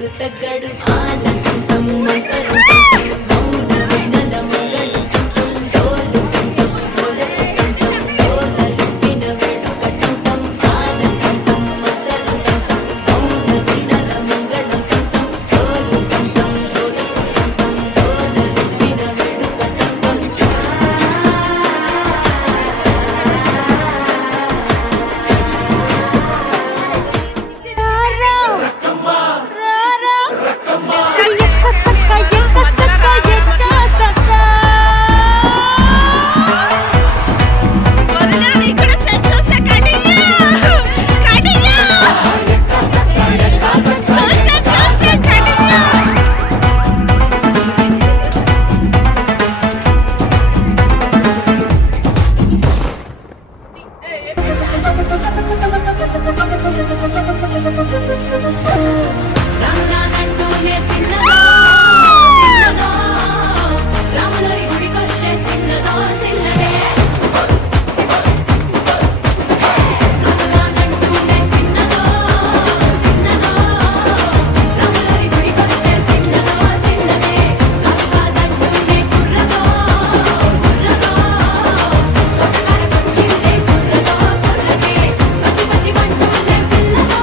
ఎప్పుడు తగ్గడు ఆనందం మంతరం మౌన వినల మంగళం తోలు తోలు తోలలు వినవేడు కట్టం ఆనందం మంతరం మౌన వినల మంగళం తోలు తోలలు వినవేడు కట్టం రామనానంటూనే చిన్నదో చిన్నదో రామలరి గుడికొచ్చే చిన్నదో చిన్నదే రామనానంటూనే చిన్నదో చిన్నదో రామలరి గుడికొచ్చే చిన్నదో చిన్నదే కాదంటూనే కుర్రదో కుర్రదో తోటకాడకొచ్చిందే కుర్రదో కుర్రదే పచ్చి పచ్చి పంటూనే పిల్లదో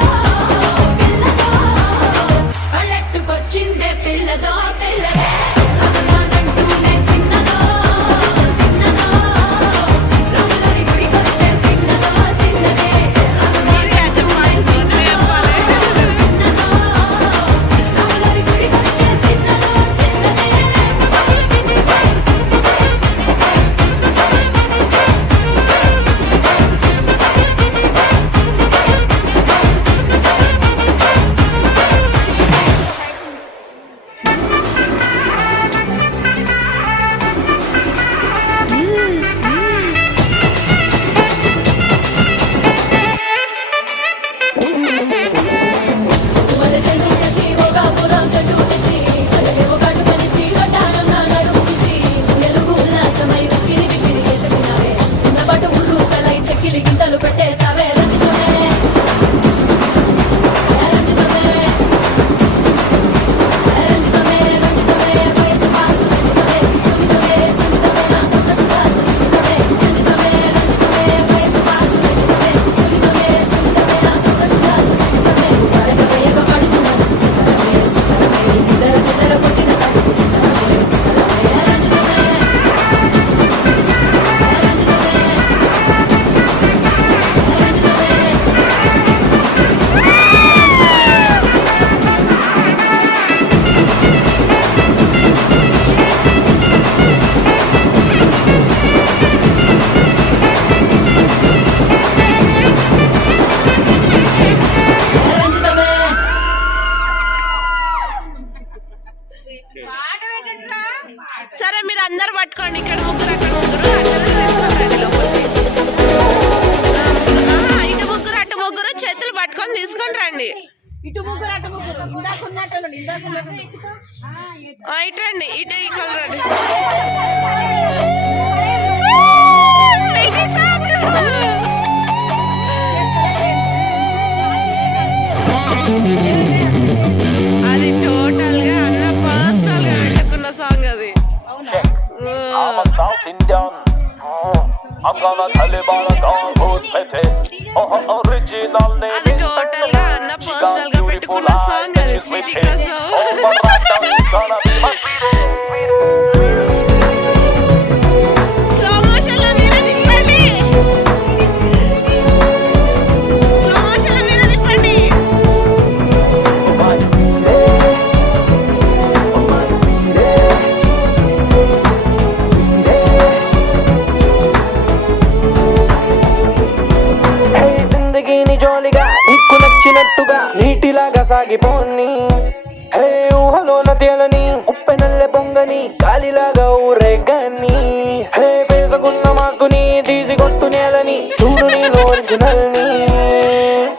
పల్లెట్టుకొచ్చిందే పిల్లదో పిల్లదే రామనానంటూనే చిన్నదో చిన్నదో రామలరి గుడికొచ్చే చిన్నదో చిన్నదే రామలరి గుడికొచ్చే చిన్నదో మల్లె చెడు తెచ్చి భోగాపురం చెట్టు తెచ్చి కడలేమో కట్టుకనిచ్చి వడ్డాణం నా నడుముకిచ్చి ఎలుగు ఉల్లాసమై ఉక్కిరి బిక్కిరి చేసేసినావే ఉన్నపాటు ఉర్రు తలై చెక్కిలి గింతలు పెట్టేసావే రంజితమే రంజితమే రంజితమే రంజితమే వయసు పాసు రంజితమే సునితమే సునితమే నా సుఖ సుఖాసు సునితమే రంజితమే రంజితమే వయసు పాసు రంజితమే సునితమే సునితమే నా సుఖ సుఖాసు సునితమే పడకవేయక పడుచు మనసు సుందరమే సుందరమే ఇద్దర చెదర కొట్టిన తడుపు సుందరమే సుందరమే రంజితమే రంజితమే రంజితమే సరే మీరు అందరు పట్టుకోండి ఇక్కడ ముగ్గురు అక్కడ ముగ్గురు అందరూ తీసుకోండి లోపలికి. ఇటు ముగ్గురు అటు ముగ్గురు చేతులు పట్టుకొని తీసుకొని రండి ఇటు ముగ్గురు అటు ముగ్గురు ఇందాక ఉన్నట్టు ఇటు రండి ఇటు ఈ కలర్ రండి అది టోటల్ గా అన్న పర్సనల్ గా పెట్టుకున్న సాంగ్ అది Check. I'm a South Indian. I'm gonna tell you about a girl who's pretty. Her original name అది is టోటల్ గా అన్న She పర్సనల్ got గా beautiful పెట్టుకున్న eyes సాంగ్ and అది she's స్వీటీ wicked. కోసం Oh, but right now she's gonna be my sweetie. Slow motion లో మీరే తిప్పండి స్లో మోషన్ లో మీరే తిప్పండి My sweetie. Oh, my sweetie. Sweetie. Hey, జిందగీని జోలిగా నీకు నచ్చినట్టుగా నీటిలాగా సాగిపోని హే ఊహలోన తేలని ఉప్పెనల్లె పొంగని గాలిలాగా ఊరేగని హే వేసుకున్న మాస్కుని తీసి కొట్టు నేలని చూడు నేను ఒరిజినల్ ని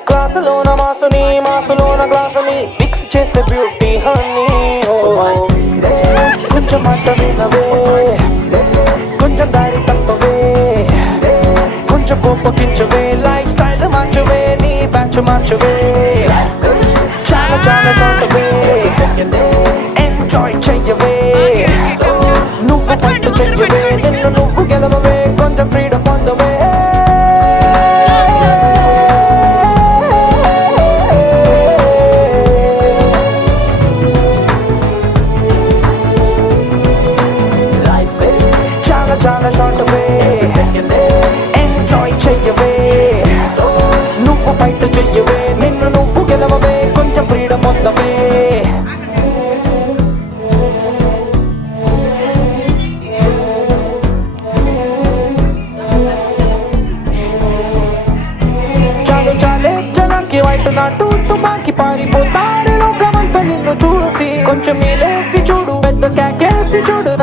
క్లాసులోన మాసుని మాసులోన గ్లాసుని మిక్స్ చేస్తే బ్యూటీ హనీ కొంచెం మాట వినవే కొంచెం దారి తప్పవే కొంచెం కోపగించవే లైఫ్ స్టైల్ మార్చవే నీ బ్యాచ్ మార్చవే చాలా చాలా షార్ట్వే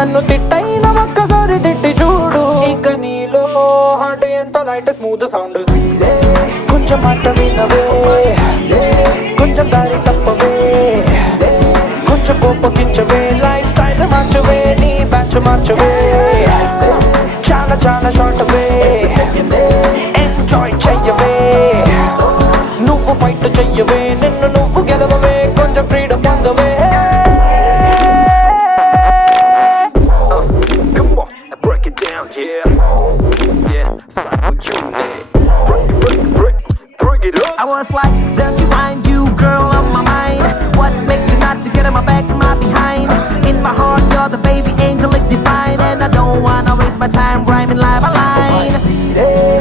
నన్ను తిట్టైన ఒక్కసారి తిట్టి చూడు ఇక నీలో హార్ట్ ఎంత లైట్ స్మూత్ సౌండ్ కొంచెం మాట వినవే కొంచెం దారి తప్పవే కొంచెం కోపగించవే లైఫ్ స్టైల్ మార్చవే నీ బ్యాచ్ మార్చవే చాలా చాలా షార్ట్ వే ఎంజాయ్ చెయ్యవే నువ్వు ఫైట్ చెయ్యవే నిన్ను నువ్వు గెలవవే కొంచెం freedom పొందవే I was like, dirty mind, you girl on my mind. What makes you not to get in my back, my behind? In my heart, you're the baby angel, like divine. And I don't wanna waste my time rhyming line by line.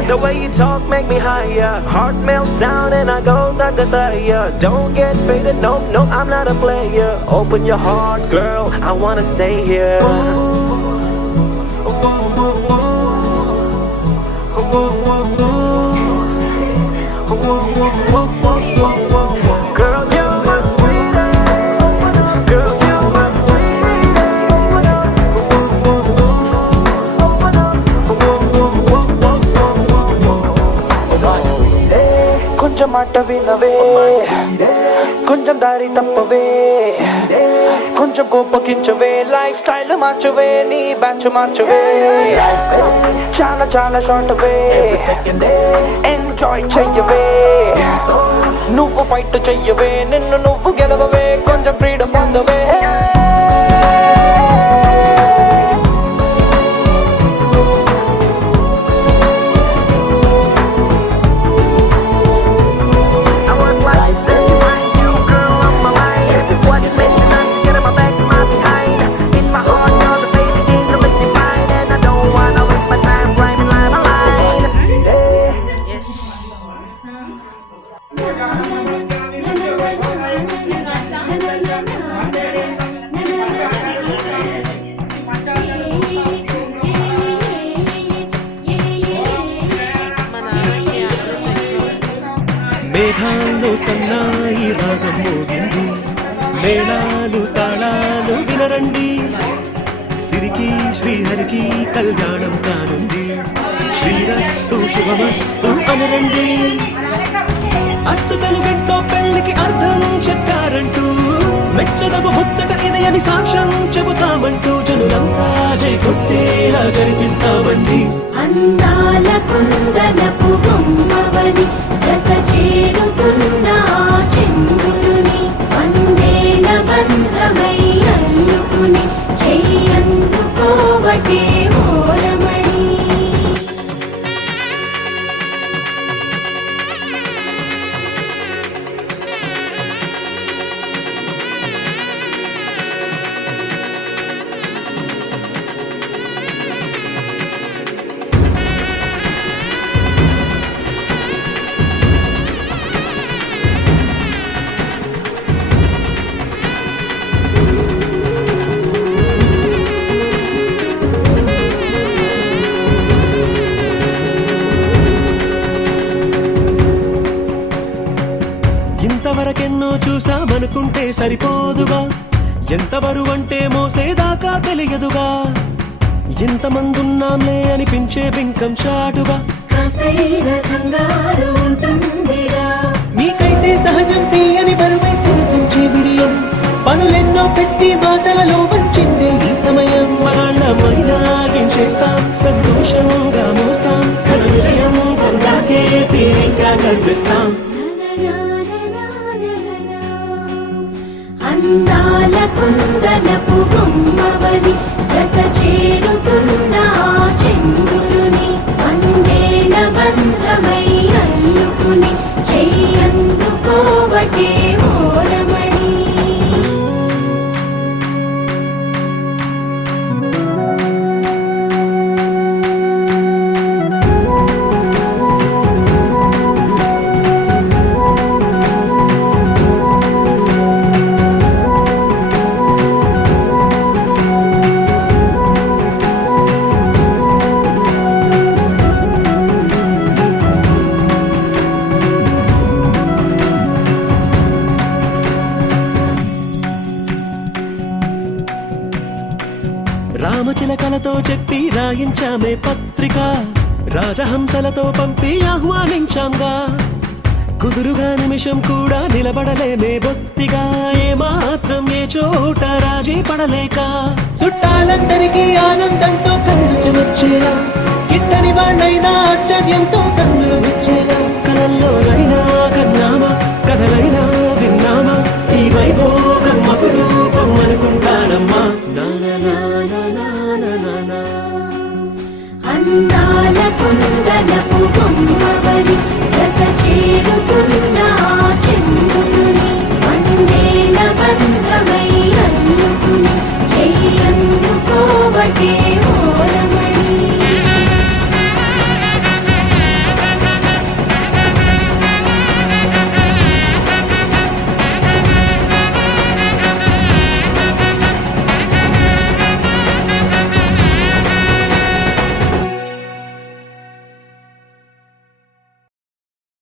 The way you talk make me higher. Heart melts down and I go dagadaya. Don't get faded, nope, no, I'm not a player. Open your heart, girl, I wanna stay here. Girl, you're my sweetie. Girl, you're my sweetie. కొంచెం మాట వినవే కొంచెం దారి తప్పవే కొంచెం కోపగించవే life style మార్చవే నీ batch మార్చవే చాలా చాలా short వే enjoy చెయ్యవే నువ్వు ఫైట్ చెయ్యవే నిన్ను నువ్వు గెలవవే కొంచెం freedom పొందవే I was like, dirty mind, you girl on my mind. What makes you not to get in my back, my behind? In my heart, you're the baby angel, like divine. And I don't wanna waste my time rhyming line by line. మేఘాల్లో సన్నాయి రాగం మోగింది మేళాలు తాళాలు వినరండి సిరికి శ్రీహరికి కళ్యాణం కానుంది శ్రీరస్తు శుభమస్తు అనరండి అచ్చు తెలుగంటో పెళ్లికి అర్థం చెప్పారంటూ మెచ్చదగు ముచ్చట ఇది అని సాక్ష్యం చెబుతామంటూ జనులంతా జై కొట్టేలా జరిపిస్తామండి అందాల కుందనపు బొమ్మవని జత చేరుతున్న ఆ చంద్రుని వందేళ్ల బంధమై అల్లుకుని చెయ్యందుకోవటే ఓరమణి ఇంతవరకెన్నో చూసామనుకుంటే సరిపోదుగా ఎంత బరువంటే మోసేదాకా తెలియదుగా ఇంతమందున్నాంలే అనిపించే బింకం చాటుగా కాస్తైన కంగారు ఉంటుందిరా మీకైతే సహజం తీయని బరువై సిరిసంచే బిడియం పనులెన్నో పెట్టి మాటలలో వంచిందే ఈ సమయం వాళ్ళమైనా ఏం చేస్తాం సంతోషంగా మోస్తాం ఘన విజయం పొందాకే తీరిగ్గా కనిపిస్తాం అందాల కుందనపు బొమ్మవని జత చేరుతున్న ఆ చంద్రుని వందేళ్ల బంధమై అల్లుకుని చెయ్యందుకోవటే ఓరమణి రామచిలకలతో చెప్పి రాయించామే పత్రిక, రాజహంసలతో పంపి ఆహ్వానించాంగా. కుదురుగా నిమిషం కూడా నిలబడలేమే బొత్తిగా, ఏ మాత్రం ఏ చోట రాజీ పడలేక. చుట్టాలందరికీ ఆనందంతో కళ్ళు చెమర్చేలా, గిట్టని వాళ్ళైనా ఆశ్చర్యంతో కన్నులు వచ్చేలా. కలల్లోనైనా కన్నామా కథలైనా